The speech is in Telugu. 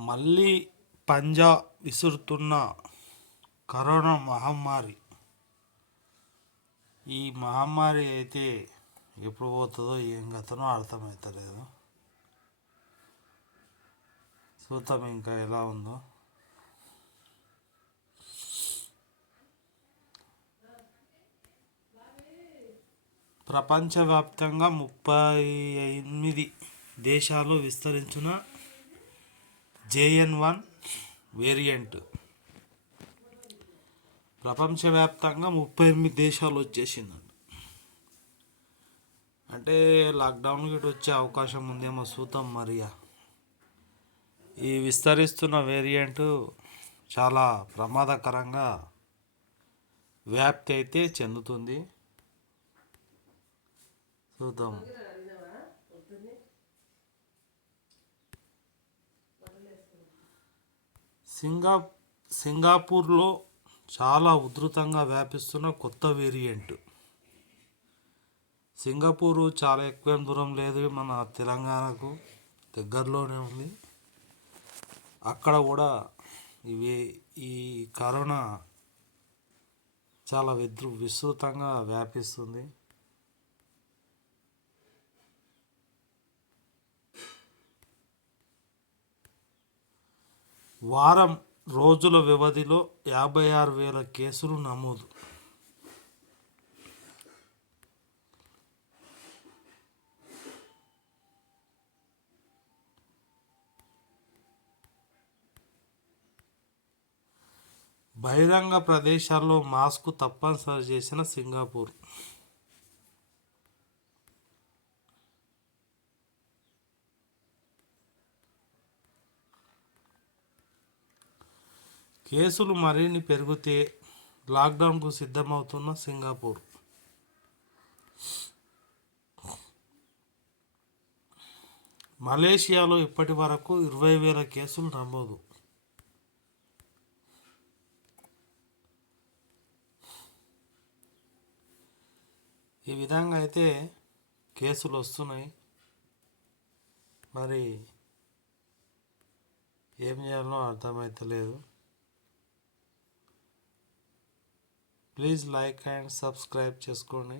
మళ్ళీ పంజా విసురుతున్న కరోనా మహమ్మారి. ఈ మహమ్మారి అయితే ఎప్పుడు పోతుందో ఏం కథనో అర్థమవుతలేదు చూద్దాం ఇంకా ఎలా ఉందో. ప్రపంచవ్యాప్తంగా ముప్పై ఎనిమిది దేశాలు విస్తరించిన జేఎన్ వన్ వేరియంట్. ప్రపంచవ్యాప్తంగా ముప్పై ఎనిమిది దేశాలు వచ్చేసిందండి అంటే లాక్డౌన్ గిట్ వచ్చే అవకాశం ఉందేమో సూతం మరియా. ఈ విస్తరిస్తున్న వేరియంట్ చాలా ప్రమాదకరంగా వ్యాప్తి అయితే చెందుతుంది. చూద్దాం సింగా సింగపూర్లో చాలా ఉధృతంగా వ్యాపిస్తున్న కొత్త వేరియంట్. సింగపూరు చాలా ఎక్కువ దూరం లేదు మన తెలంగాణకు దగ్గరలోనే ఉంది. అక్కడ కూడా ఇవి ఈ కరోనా చాలా విద్రు విస్తృతంగా వ్యాపిస్తుంది. వారం రోజుల వ్యవధిలో యాభై ఆరు వేల కేసులు నమోదు. బహిరంగ ప్రదేశాల్లో మాస్క్ తప్పనిసరి చేసిన సింగపూర్ కేసులు మరిన్ని పెరిగితే లాక్డౌన్కు సిద్ధమవుతున్న సింగపూర్. మలేషియాలో ఇప్పటి వరకు ఇరవై వేల కేసులు నమోదు. ఈ విధంగా అయితే కేసులు వస్తున్నాయి. మరి ఏం చేయాలో అర్థమవుతలేదు ప్లీజ్ లైక్ అండ్ సబ్స్క్రైబ్ చేసుకోండి.